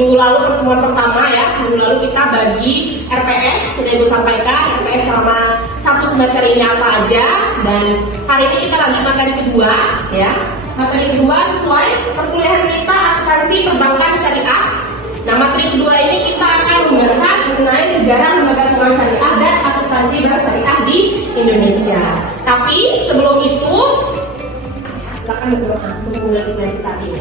minggu lalu pertemuan pertama ya, minggu lalu kita bagi RPS, sudah Ibu sampaikan RPS selama satu semester ini apa aja, dan hari ini kita lagi materi kedua ya. Materi kedua sesuai perkuliahan kita akuntansi perbankan syariah. Nah, materi kedua ini kita akan membahas mengenai sejarah lembaga keuangan syariah dan akuntansi bank syariah di Indonesia. Tapi sebelum itu, silakan berdoa untuk mulai slide kita ini.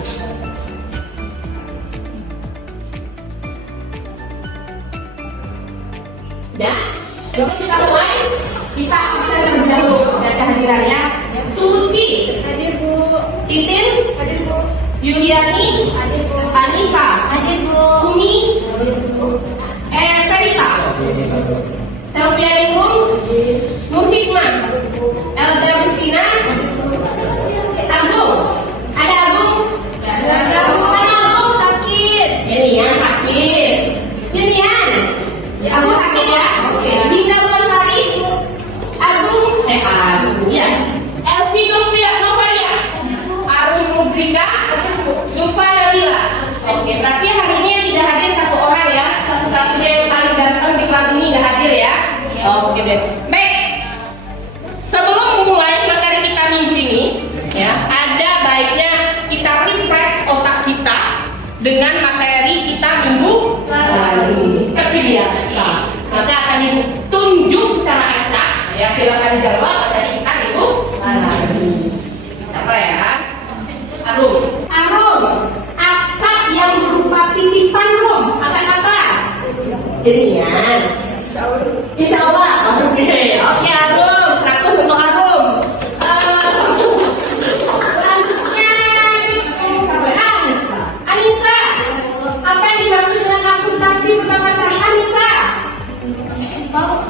Dan sebelum kita mulai, kita absen terlebih dahulu dan kehadirannya Suci, Hadir Bu. Titin, Hadir Bu. Yuliani, Hadir Bu. Anissa, Hadir Bu. Umi, Verita, Selvia Ringrum, Nur Hikmah, Elda Rustina, Agung. Ada Agung? Ada Agung. Karena Agung sakit. Ini yang sakit. Lilian, Agung sakit ya? Oke. Dinda Bulasari, Agung, ya. Elvi Novaria, Arum Mudrika, Zulfa Nabila. Oke, berarti hari ini yang tidak hadir satu orang ya. Satu-satunya yang paling ganteng di kelas ini nggak hadir ya. Oke deh. Next. Sebelum mulai materi kita minggu ini, ya, ada baiknya kita refresh otak kita dengan materi kita minggu lalu. Seperti biasa. Nanti akan Ibu tunjuk secara acak. Ya, silakan jawab materi kita minggu lalu. Siapa ya? Arum. Akad yang berupa titipan rum. Akad apa? Ini ya. Insya Allah. Oke, Arum. 100 untuk Arum. Selanjutnya sampai Anissa. Apa yang dimaksud dengan akuntansi perbankan syariah, Anissa?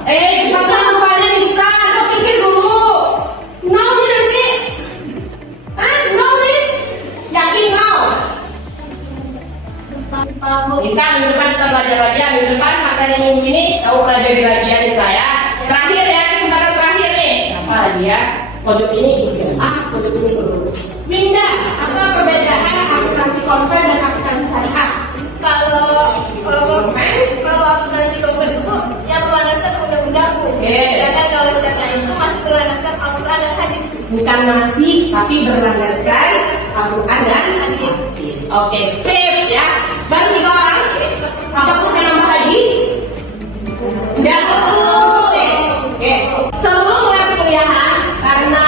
Kita rupanya Anissa. Lo pikir dulu. No nih nanti. No nih. Yakin no? Bisa minggu depan kita belajar lagi. Minggu depan materi minggu ini kamu pelajari lagi ya Nisa ya. Terakhir ya, kesempatan terakhir nih. Apa lagi ya? Pojok ini pojok ini dulu. Winda, apa perbedaan akuntansi konven dan akuntansi syariah? Kalau akuntansi konven itu yang berlandaskan undang-undang Bu. Sedangkan kalau syariah itu masih berlandaskan Al-Quran dan hadis. Bukan masih, tapi berlandaskan Al-Quran dan hadis. Oke, sip ya. Baru 3 orang. Apakah saya nambah lagi? Udah. Oke. Sebelum mulai perkuliahan, karena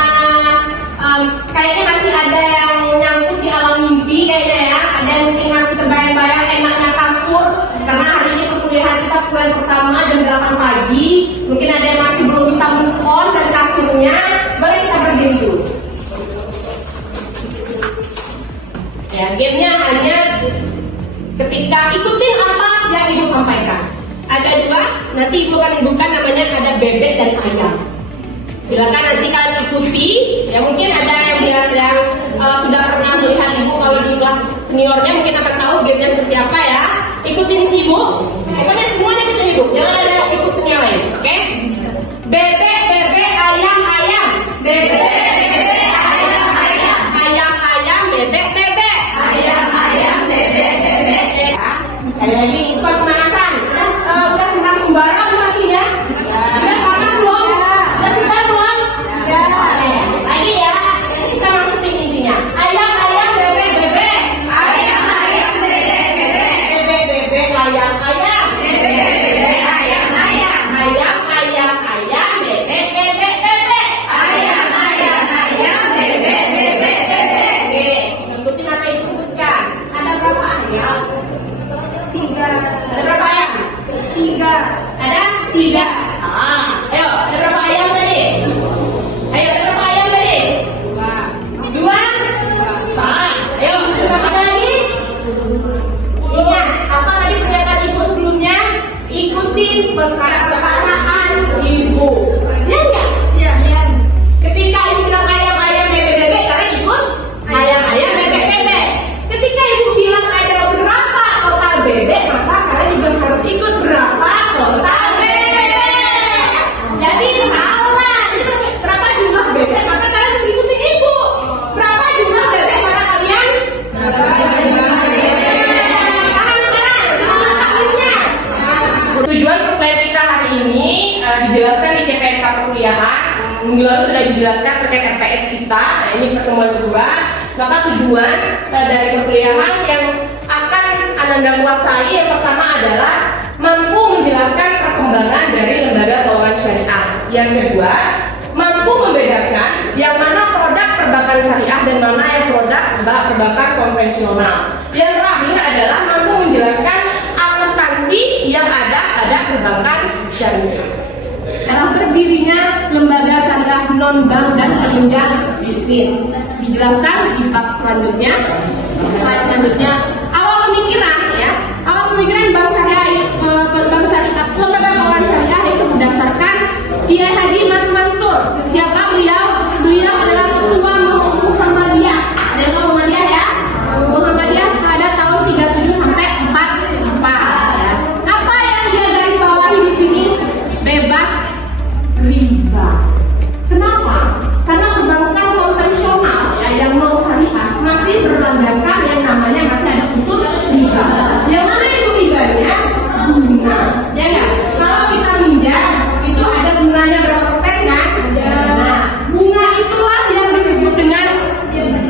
kayaknya masih ada yang nyangkut di alam mimpi kayaknya ya. Ada yang mungkin masih terbayang-bayang enaknya kasur. Karena hari ini perkuliahan kita perkuliahan pertama jam 8 pagi. Mungkin ada yang masih belum bisa move on dari kasurnya. Boleh kita berdiri dulu. Ya, gamenya hanya ketika ikutin apa yang Ibu sampaikan. Ada 2, nanti Ibu akan hidupkan namanya ada bebek dan ayam. Silakan nanti kalian ikuti. Ya mungkin ada yang biasa yang sudah pernah melihat Ibu kalau di kelas seniornya mungkin akan tahu gamenya seperti apa ya. Ikutin Ibu. Pokoknya semuanya ikutin Ibu. Jangan ada ikutin yang lain. Oke? Bebek, bebek, ayam, ayam. Bebek, bebek, ayam, ayam. Ayam, ayam, bebek, bebek. Ayam, ayam, bebek, bebek. Sekali lagi, itu kan pemanasan. Udah kena sembarang masih ya? Sudah panas belum? Sudah segar belum? Lagi ya, kita masukin intinya. Ayam, ayam, bebek, bebek. Ayam, ayam, bebek, bebek. Bebek, bebek, ayam, ayam. Bebek, bebek, ayam, ayam. Ayam, ayam, ayam, bebek, bebek, bebek. Ayam, ayam, ayam, bebek, bebek, bebek. Oke, ikutin apa yang disebutkan. Ada berapa ayam? 3. Ada berapa ayam? 3. Ada 3. Salah. Ayo, ada berapa ayam tadi? Ayo, ada berapa ayam tadi? 2. Salah. Ayo, ada lagi? Ingat, apa tadi pernyataan Ibu sebelumnya? Ikutin perkataan Ibu. Ya enggak? Iya. Ketika Ibu bilang ayam, ayam, bebek, bebek, kalian ikut ayam, ayam, bebek, bebek. Ketika Ibu bilang ada berapa total bebek, maka kalian juga harus ikut berapa total bebek. kita. Nah, ini pertemuan kedua. Maka tujuan dari perkuliahan yang akan Ananda kuasai yang pertama adalah mampu menjelaskan perkembangan dari lembaga keuangan syariah. Yang kedua, mampu membedakan yang mana produk perbankan syariah dan mana yang produk perbankan konvensional. Yang terakhir adalah mampu menjelaskan akuntansi yang ada pada perbankan syariah. Dalam berdirinya lembaga syariah non-bank dan penunjang bisnis dijelaskan di bab selanjutnya. Slide selanjutnya, awal pemikiran bank syariah, lembaga keuangan syariah itu berdasarkan Kiai Haji Mas Mansur. Siapa beliau? Beliau adalah ketua Muhammadiyah. Ada yang tahu Muhammadiyah ya? Muhammadiyah pada tahun 37 sampai 44 ya. Apa yang dia garis bawahi di sini? Bebas riba. Kenapa? Karena perbankan konvensional ya yang non syariah masih berlandaskan yang namanya masih ada unsur riba. Yang mana itu ribanya? Bunga. Ya enggak? Kalau kita minjam itu ada bunganya berapa persen kan? Nah, bunga itulah yang disebut dengan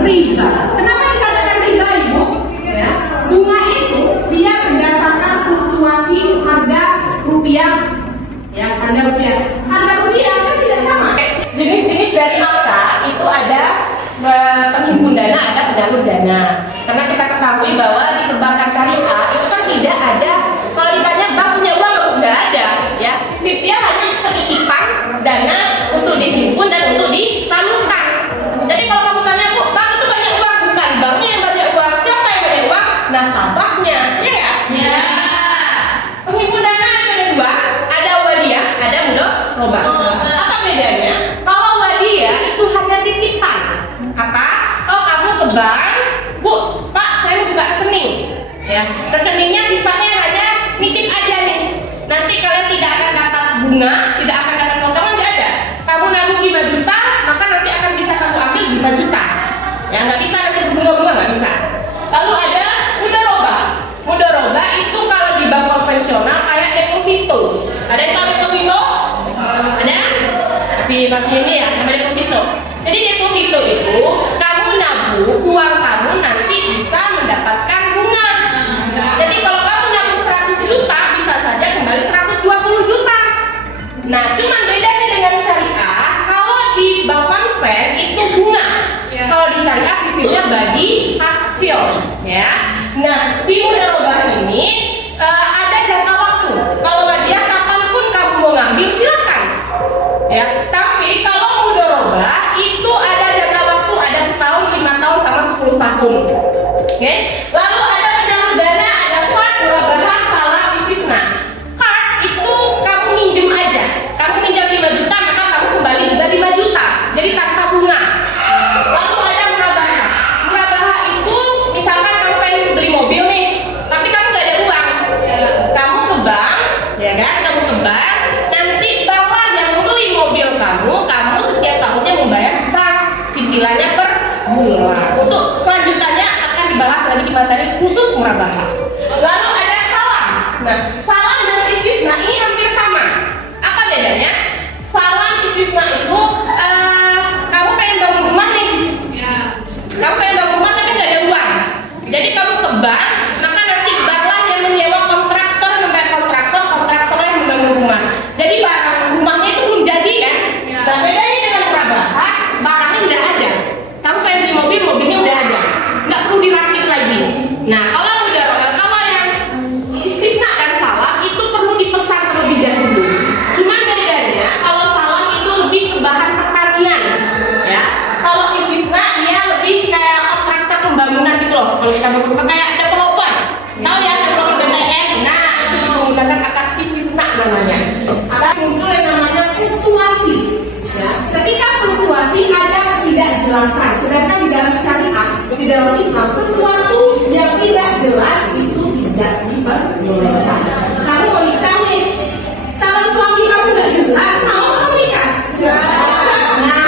riba. Kenapa dikatakan riba, Ibu? Ya, bunga itu dia berdasarkan fluktuasi harga rupiah. Ya, harga rupiah. Harga rupiah kan tidak sama. Jenis-jenis dari angka itu ada penghimpun dana, ada penyalur dana. Karena kita ketahui bahwa di perbankan syariah itu kan tidak ada, kalau ditanya bank punya uang nggak ada, ya. Sistemnya hanya penitipan dana untuk dihimpun dan untuk disalurkan. Jadi kalau kamu tanya, Bu, bank itu banyak uang, bukan banknya yang banyak uang. Siapa yang banyak uang? Nasabahnya, ya nggak? Ya. Penghimpun dana ada dua, ada wadiyah, ada mudharabah. Apa bedanya? Kalau wadiyah itu hanya titipan. Apa? Oh, kamu ke bank, Bu, Pak, saya mau buka rekening. Ya, rekeningnya sifatnya hanya nitip aja nih. Nanti kalian tidak akan dapat bunga, tidak akan dapat potongan, nggak ada. Kamu nabung 5 juta, maka nanti akan bisa kamu ambil 5 juta. Ya, nggak bisa nanti bunga-bunga, nggak bisa. Lalu ada mudharabah. Mudharabah itu kalau di bank konvensional kayak deposito. Ada yang tahu deposito? Ada? Masih ini ya, namanya deposito. Jadi deposito itu kamu nabung uang kamu nanti bisa mendapatkan bunga. Jadi kalau kamu nabung 100 juta bisa saja kembali 120 juta. Nah, cuman bedanya dengan syariah, kalau di bank konven itu bunga. Kalau di syariah sistemnya bagi hasil, ya. Nah, di mudharabah ini ada jangka waktu. Kalau dia kapanpun kamu mau ngambil silakan. Ya, tapi kalau mudharabah itu ada jangka waktu, ada setahun, 5 tahun, sama 10 tahun. Oke? Lalu ada penyalur dana, ada qard, murabahah, salam, istisna. Qard itu kamu minjem aja. Kamu minjam 5 juta, maka kamu kembali juga 5 juta. Jadi tanpa bunga. Lalu ada murabahah. Murabahah itu misalkan kamu pengen beli mobil nih, tapi kamu nggak ada uang. Kamu ke bank, ya kan? Kamu ke bank, nanti banklah yang beli mobil kamu setiap tahunnya membayar bank cicilannya per bulan. Untuk kelanjutannya akan dibalas lagi di materi khusus murabahah. Lalu ada salam. Nah, salam dan istisna ini hampir sama. Apa bedanya? Salam istisna itu kamu pengen bangun rumah nih. Kamu pengen bangun rumah tapi nggak ada uang. Jadi kamu ke bank, maka nanti banklah yang menyewa kontraktor, membayar kontraktor, kontraktorlah yang membangun rumah. Jadi barang rumahnya itu belum jadi kan? Nah, bedanya dengan murabahah, barangnya udah ada. Kamu pengen beli mobil, mobilnya udah ada. Nggak perlu dirakit lagi. Nah, kalau yang istisna dan salam itu perlu dipesan terlebih dahulu. Cuman bedanya kalau salam itu lebih ke bahan pertanian, ya. Kalau istisna dia lebih kayak kontraktor pembangunan gitu loh. Kalau kita bangun kayak developer, tahu ya developer BTN. Nah, itu menggunakan akad istisna namanya. Ada muncul yang namanya fluktuasi. Ya. Ketika fluktuasi ada ketidakjelasan. Sedangkan di dalam syariah, di dalam Islam, sesuatu yang tidak jelas itu tidak diperbolehkan. Kamu menikah nih, calon suami kamu nggak jelas, kamu menikah. Nah,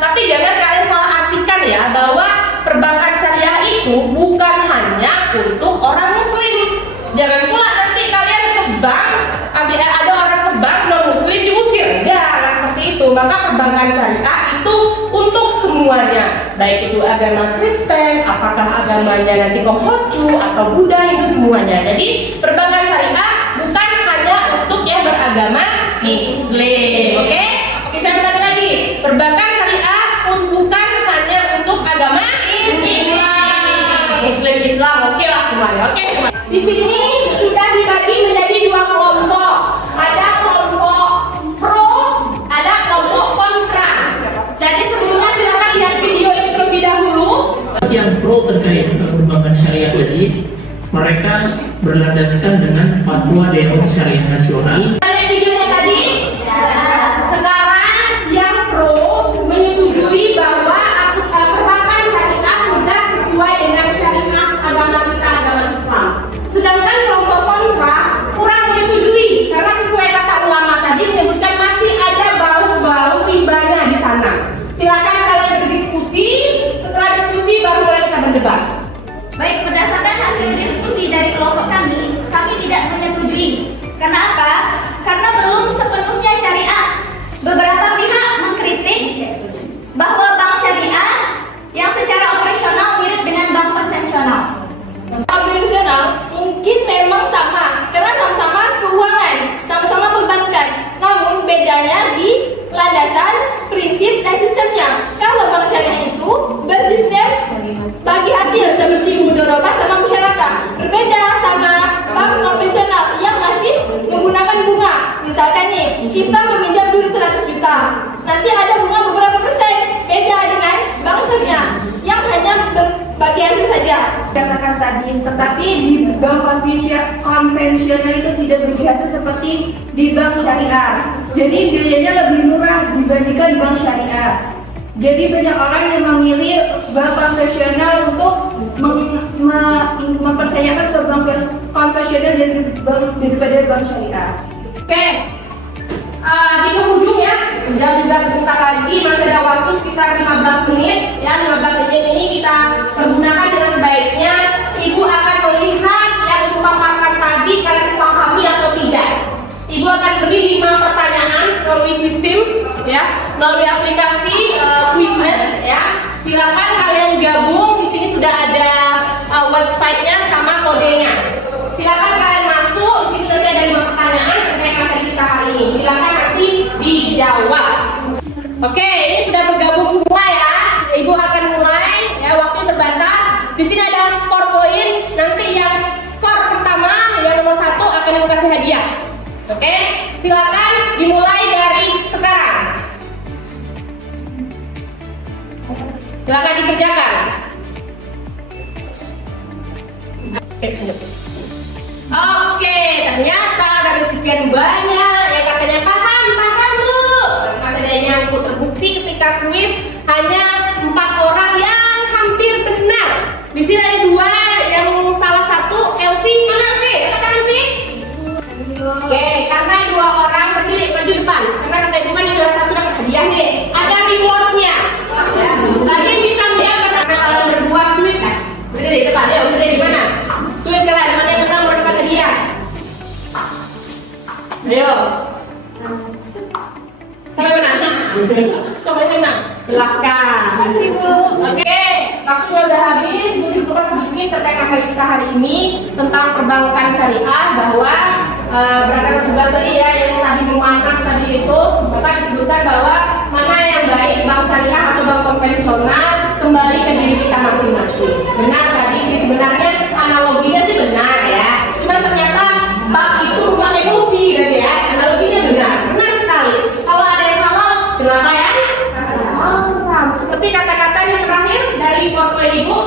tapi jangan kalian salah artikan ya bahwa perbankan syariah itu bukan hanya untuk orang Muslim. Jangan pula nanti kalian ke bank, ada orang ke bank non Muslim diusir. Enggak seperti itu. Maka perbankan perbankan syariah itu untuk semuanya, baik itu agama Kristen, apakah agamanya nanti Konghucu atau Buddha, Hindu, semuanya. Jadi perbankan syariah bukan hanya untuk yang beragama Muslim. Oke, saya ulangi lagi. Perbankan syariah bukan hanya untuk agama Islam. Oke lah semuanya. Oke semuanya. Di sini sudah dibagi menjadi dua kelompok. Ada kelompok pro, ada kelompok kontra. Jadi sebelumnya silakan lihat video ini terlebih dahulu. Yang pro terkait dengan perbankan syariah tadi, mereka berlandaskan dengan fatwa Dewan Syariah Nasional. Lihat videonya tadi. Sekarang yang pro menyetujui bahwa perbankan syariah sudah sesuai dengan syariat agama kita, agama Islam. Sedangkan kelompok kontra kurang menyetujui karena sesuai kata ulama tadi menyebutkan masih ada bau-bau ribanya di sana. Silakan kalian berdiskusi. Setelah diskusi baru mulai kita berdebat. Baik, berdasarkan hasil diskusi dari kelompok kami tidak menyetujui. Kenapa? Karena belum sepenuhnya syariah. Beberapa pihak mengkritik bahwa bank syariah yang secara operasional mirip dengan bank konvensional. Konvensional mungkin memang sama, karena sama-sama keuangan, sama-sama perbankan. Namun bedanya di landasan, prinsip, dan sistemnya. Kalau bank syariah itu bersistem bagi hasil seperti mudharabah sama masyarakat. Berbeda sama bank konvensional yang masih menggunakan bunga. Misalkan nih, kita meminjam dulu 100 juta. Nanti ada bunga beberapa persen. Beda dengan bank syariah yang hanya berbagi hasil saja. Katakan tadi, tetapi di bank konvensional itu tidak berbagi hasil seperti di bank syariah. Jadi biayanya lebih murah dibandingkan bank syariah. Jadi banyak orang yang memilih bank konvensional untuk mempercayakan ke bank konvensional daripada bank syariah. Oke, di penghujung ya, jam juga sebentar lagi, masih ada waktu sekitar 15 menit. Ya, 15 menit ini kita pergunakan dengan sebaiknya. Ibu akan melihat yang dipaparkan tadi, kalian pahami atau tidak. Ibu akan beri 5 pertanyaan melalui sistem, ya, melalui aplikasi Quizmas, ya. Silakan kalian gabung. Di sini sudah ada websitenya sama kodenya. Silakan kalian masuk. Di sini nanti ada 5 pertanyaan terkait materi kita hari ini. Silakan nanti dijawab. Oke, ini sudah bergabung semua ya. Ibu akan mulai. Ya, waktu terbatas. Di sini ada skor poin. Nanti yang skor pertama, yang nomor 1 akan dikasih hadiah. Oke, silakan dimulai dari sekarang. Silakan dikerjakan. Oke, ternyata dari sekian banyak yang katanya paham Bu. Masih ada yang nyangkut. Terbukti ketika kuis hanya 4 orang yang hampir benar. Di sini ada 2 yang salah satu. Elvi, mana Elvi? Kata Elvi? Oke, karena 2 orang berdiri maju depan. Karena kata ibu kan yang juara 1 dapat hadiah nih. Ada rewardnya. Kalian bisa melihat karena kalian berdua sweet kan? Berdiri di depan. Ya, berdiri di mana? Sweet kalian, mana yang menang mau dapat hadiah? Ayo. Sampai mana? Sampai mana? Belakang. Makasih Bu. Oke, waktunya udah habis. Bu simpulkan sedikit terkait materi kita hari ini tentang perbankan syariah, bahwa berdasarkan tugas tadi ya yang tadi memanas tadi itu, Bapak disebutkan bahwa mana yang baik, bank syariah atau bank konvensional, kembali ke diri kita masing-masing. Benar tadi sih sebenarnya analoginya sih benar ya. Cuma ternyata bank itu rumah emosi gitu ya. Analoginya benar sekali. Kalau ada yang salah, kenapa ya? Seperti kata-kata yang terakhir dari portfolio ibu,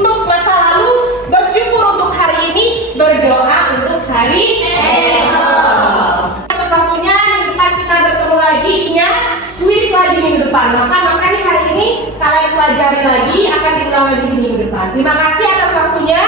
untuk masa lalu bersyukur untuk hari ini, berdoa untuk hari esok. Atas waktunya di depan kita bertemu lagi, ingat kuis lagi minggu depan. Makanya hari ini kalian pelajari lagi, akan diulang lagi di minggu depan. Terima kasih atas waktunya.